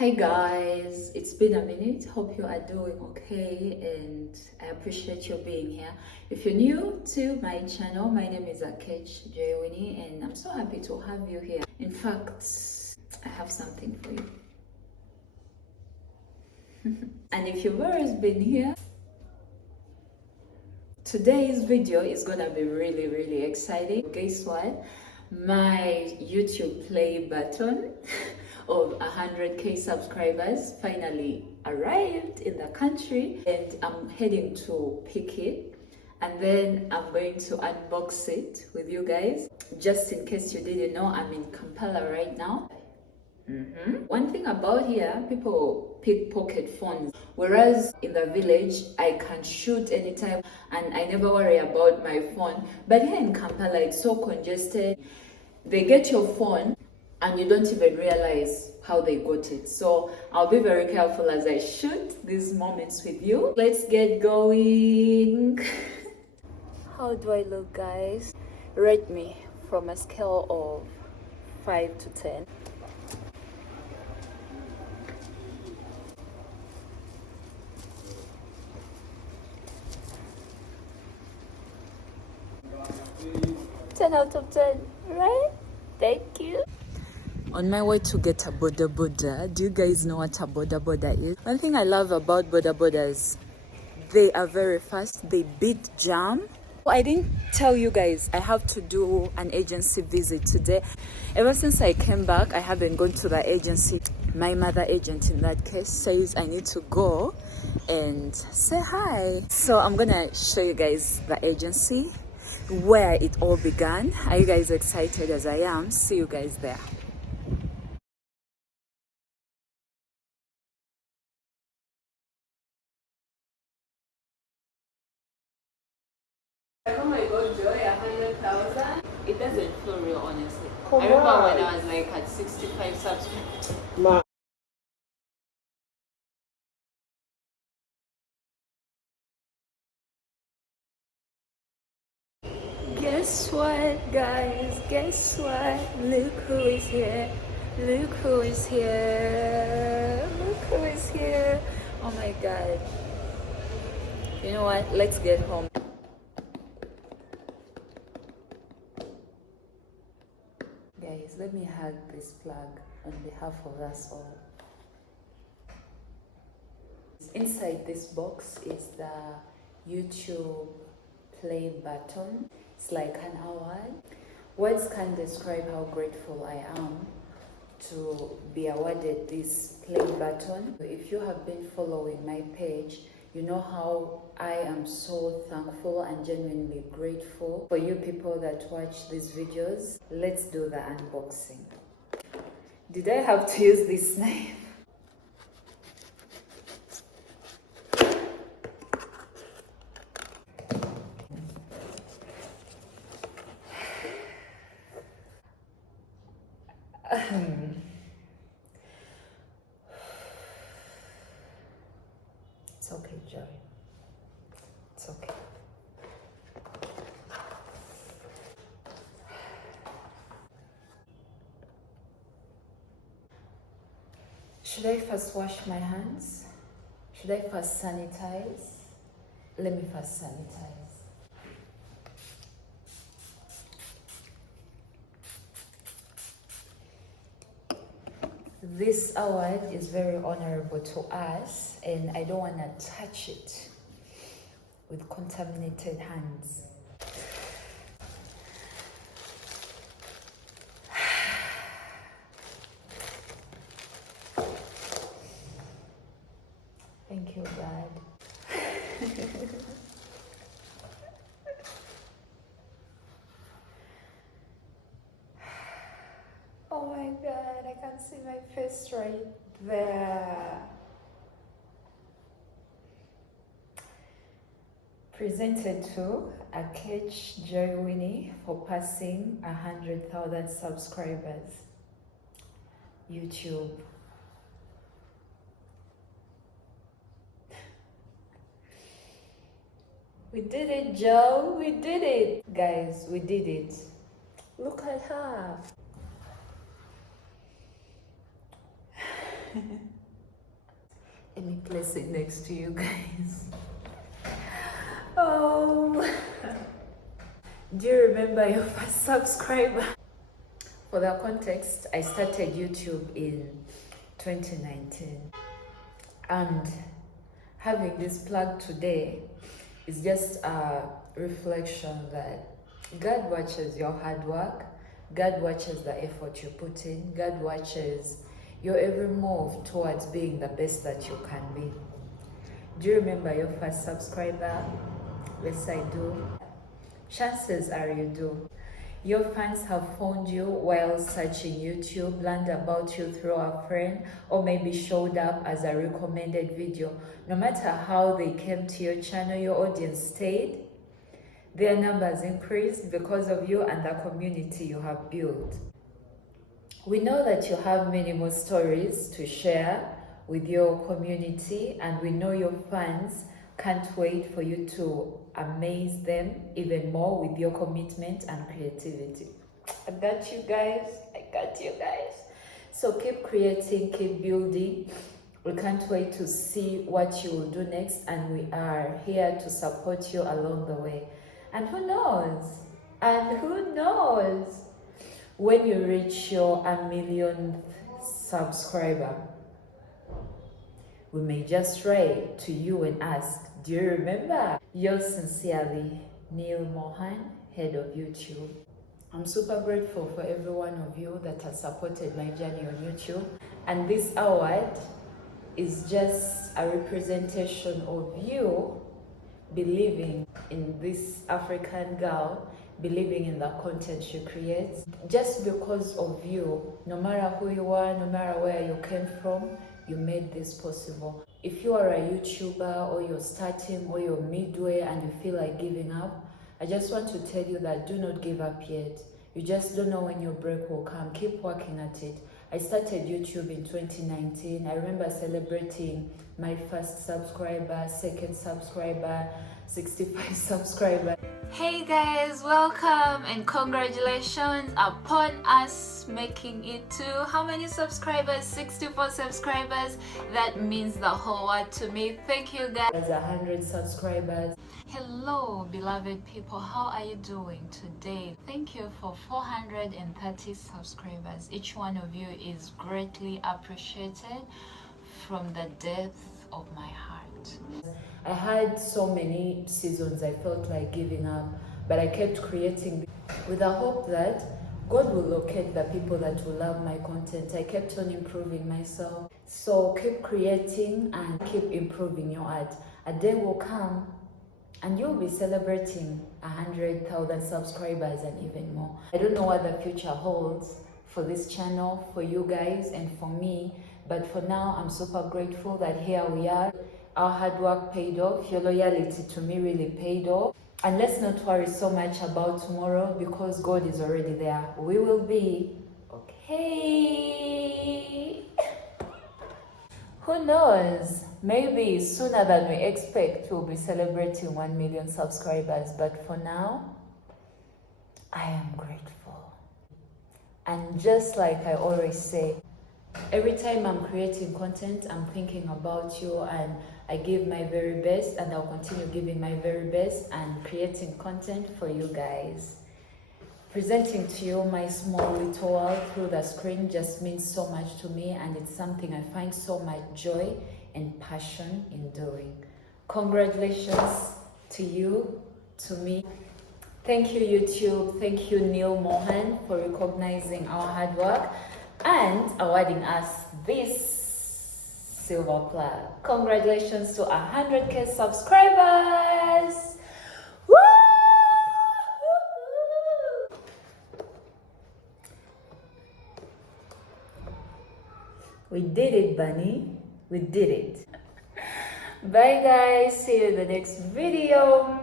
Hi guys, it's been a minute. Hope you are doing okay and I appreciate you being here. If you're new to my channel, my name is Akech Jewini and I'm so happy to have you here. In fact, I have something for you. And if you've always been here, today's video is gonna be really exciting. Guess what? My YouTube play button of 100k subscribers finally arrived in the country and I'm heading to pick it and then I'm going to unbox it with you guys. Just in case you didn't know, I'm in Kampala right now. One thing about here, people pickpocket phones, whereas in the village I can shoot anytime and I never worry about my phone. But here in Kampala, it's so congested. They get your phone and you don't even realize how they got it. So I'll be very careful as I shoot these moments with you. Let's get going. How do I look, guys? Rate me from a scale of 5 to 10. Out of 10, right? Thank you. On my way to get a boda boda. Do you guys know what a boda boda is? One thing I love about boda bodas, they are very fast. They beat jam. I didn't tell you guys I have to do an agency visit today. Ever since I came back, I haven't gone to the agency. My mother agent in that case says I need to go and say hi. So I'm gonna show you guys the agency, where it all began. Are you guys excited as I am? See you guys there. Oh my god, Joy, 100,000? It doesn't feel real, honestly. I remember when I was like at 65 subscribers. Guess what, guys? Guess what? Look who is here. Look who is here. Look who is here. Oh my god. You know what? Let's get home. Guys, let me hug this plug on behalf of us all. Inside this box is the YouTube play button. It's like an award. Words can't describe how grateful I am to be awarded this play button. If you have been following my page, you know how I am so thankful and genuinely grateful for you people that watch these videos. Let's do the unboxing. Did I have to use this knife? It's okay, Joy. It's okay. Should I first wash my hands? Should I first sanitize? Let me first sanitize. This award is very honorable to us and I don't want to touch it with contaminated hands. Thank you, God. Oh my God, I can see my face right there. Presented to Akech Jewini for passing 100,000 subscribers. YouTube. We did it, Joe. We did it. Guys, we did it. Look at her. Let me place it next to you guys. Oh, do you remember your first subscriber? For the context, I started YouTube in 2019, and having this plug today is just a reflection that God watches your hard work, God watches the effort you put in, God watches your every move towards being the best that you can be. Do you remember your first subscriber? Yes, I do. Chances are you do. Your fans have found you while searching YouTube, learned about you through a friend, or maybe showed up as a recommended video. No matter how they came to your channel, your audience stayed. Their numbers increased because of you and the community you have built. We know that you have many more stories to share with your community, and we know your fans can't wait for you to amaze them even more with your commitment and creativity. I got you guys. I got you guys. So keep creating, keep building. We can't wait to see what you will do next, and we are here to support you along the way. And who knows? And who knows? When you reach your 1,000,000th subscriber, we may just write to you and ask, do you remember? Yours sincerely, Neil Mohan, head of YouTube. I'm super grateful for every one of you that has supported my journey on YouTube. And this award is just a representation of you believing in this African girl, believing in the content she creates. Just because of you, no matter who you are, no matter where you came from, you made this possible. If you are a YouTuber, or you're starting, or you're midway and you feel like giving up, I just want to tell you that do not give up yet. You just don't know when your break will come. Keep working at it. I started YouTube in 2019. I remember celebrating my first subscriber, second subscriber, 65 subscribers. Hey guys, welcome and congratulations upon us making it to how many subscribers? 64 subscribers. That means the whole world to me. Thank you guys. 100 subscribers. Hello beloved people, how are you doing today? Thank you for 430 subscribers. Each one of you is greatly appreciated from the depth of my heart. I had so many seasons I felt like giving up, but I kept creating with the hope that God will locate the people that will love my content. I kept on improving myself. So keep creating and keep improving your art. A day will come and you'll be celebrating 100,000 subscribers and even more. I don't know what the future holds for this channel, for you guys and for me, but for now I'm super grateful that here we are. Our hard work paid off. Your loyalty to me really paid off. And let's not worry so much about tomorrow, because God is already there. We will be okay. Who knows? Maybe sooner than we expect, we'll be celebrating 1,000,000 subscribers. But for now, I am grateful. And just like I always say, every time I'm creating content, I'm thinking about you, and I give my very best, and I'll continue giving my very best and creating content for you guys. Presenting to you my small little world through the screen just means so much to me, and it's something I find so much joy and passion in doing. Congratulations to you, to me. Thank you, YouTube. Thank you, Neil Mohan, for recognizing our hard work and awarding us this Silver Plaque. Congratulations to 100K subscribers! Woo! We did it, Bunny. We did it. Bye guys. See you in the next video.